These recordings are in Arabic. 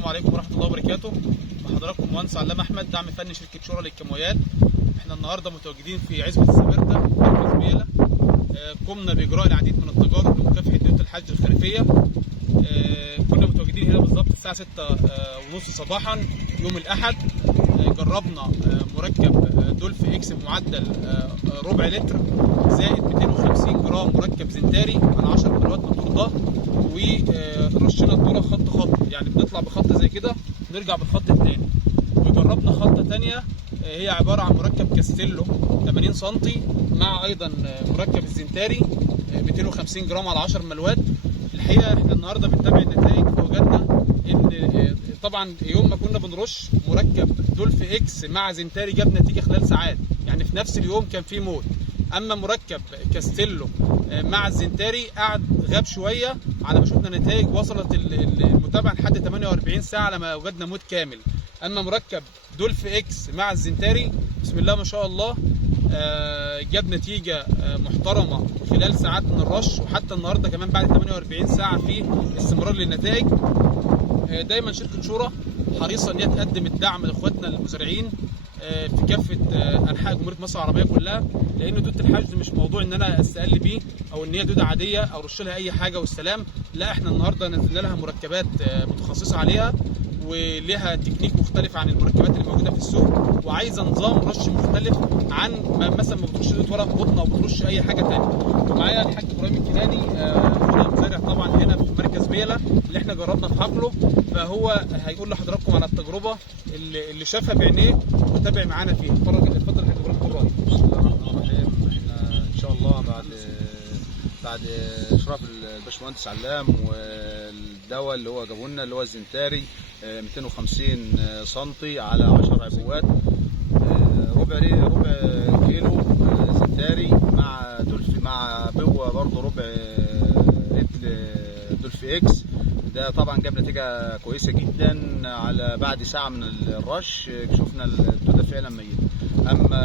السلام عليكم ورحمة الله وبركاته. مع حضراتكم مهندس علام أحمد، دعم فني شركة شورى للكيماويات. احنا النهارده متواجدين في عزبة السبردة مركز بيلا. قمنا بإجراء العديد من التجارب لمكافحة ديون الحشد الخريفية. كنا متواجدين هنا بالظبط الساعة 6:30 صباحا يوم الأحد. جربنا مركب دولف اكس بمعدل ربع لتر زائد 250 جرام مركب زنتاري على 10 كيلوات موتور ضغط، ورشينا الذره خط خط، يعني بنطلع بخط زي كده نرجع بالخط الثاني. وجربنا خطه ثانيه هي عباره عن مركب كاستيلو 80 سم مع ايضا مركب الزنتاري 250 جرام على 10 ملوات. الحقيقه احنا النهارده بنتابع النتائج، فوجدنا ان طبعا يوم ما كنا بنرش مركب دولف اكس مع زنتاري جاب نتيجه خلال ساعات، يعني في نفس اليوم كان في موت. اما مركب كاستيلو مع الزنتاري قعد غاب شويه، على ما شفنا نتائج وصلت المتابعه لحد 48 ساعه لما وجدنا موت كامل. اما مركب دولف اكس مع الزنتاري بسم الله ما شاء الله جاب نتيجه محترمه خلال ساعات من الرش، وحتى النهارده كمان بعد 48 ساعه في استمرار للنتائج. دايما شركه شورى حريصه ان هي تقدم الدعم لاخواتنا المزارعين في كافه انحاء جمهوريه مصر العربيه كلها، لان دوده الحشد مش موضوع ان انا استقل بيه او ان هي دوده عاديه او رش لها اي حاجه والسلام. لا، احنا النهارده نزلنا لها مركبات متخصصه عليها ولها تكنيك مختلف عن المركبات اللي موجوده في السوق، وعايزه نظام رش مختلف عن مثلا ما بترش دوده ورق قطن او بترش اي حاجه ثانيه. ومعايا الحاج ابراهيم الكناني مزارع طبعا هنا في مركز بيلا اللي احنا جربنا في حقله، فهو هيقول لحضراتكم على التجربه اللي شافها بعينيه وتابع معانا فيها. اتفضل يا حاج ابراهيم. بسم الله الرحمن الرحيم. احنا ان شاء الله بعد اشراف الباشمهندس علام والدواء اللي هو جابه لنا اللي هو الزنتاري 250 سم على 10 عبوات، ربع كيلو زنتاري مع دولف مع بوه برضه ربع لتر دولف اكس. ده طبعا جاب نتيجه كويسه جدا. على بعد ساعه من الرش شفنا الدوده فعلا ميته. اما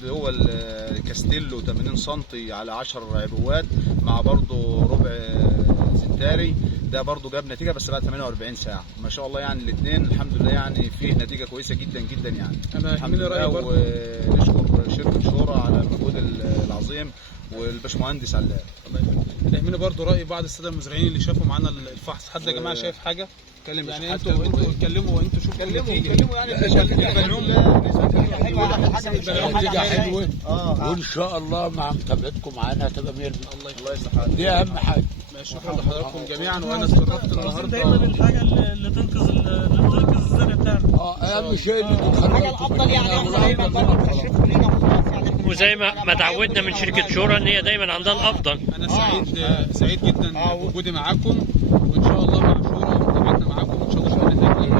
اللي هو الكاستيلو 80 سم على 10 عبوات مع برضه ربع زنتاري ده برضه جاب نتيجه بس بعد 48 ساعه. ما شاء الله يعني الاثنين الحمد لله يعني فيه نتيجه كويسه جدا جدا يعني. انا الحمد لله، ونشكر شركه شورى على المجهود العظيم والباشمهندس علام. الله يهمنا برضه راي بعض الساده المزارعين اللي شافوا معانا الفحص. حد يا جماعه شايف حاجه؟ يعني انتوا اتكلموا وانتوا شوفوا اتكلموا يعني نتيجة حلوة، وان شاء الله مع متابعتكم معانا هتبقى 100%. الله يصلح حالك، دي اهم حاجة. شكرا لحضراتكم جميعا، وانا اتشرفت النهارده دايما الحاجه اللي تنقذ الزرع بتاعنا. اهم شيء اللي بتخلينا الافضل يعني افضل برضه تشرفوا لينا وخلاص يعني. وزي ما تعودنا من شركه شورى ان هي دايما عندها الافضل. انا سعيد جدا بوجودي معاكم، وان شاء الله مع شورى ومتابعتنا معاكم وان شاء الله شغل نتائج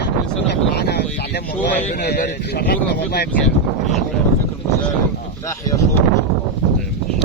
احنا سعداء بوجودك معانا يا استاذ علام، والله شرفنا والله بجد. تحيا شورى.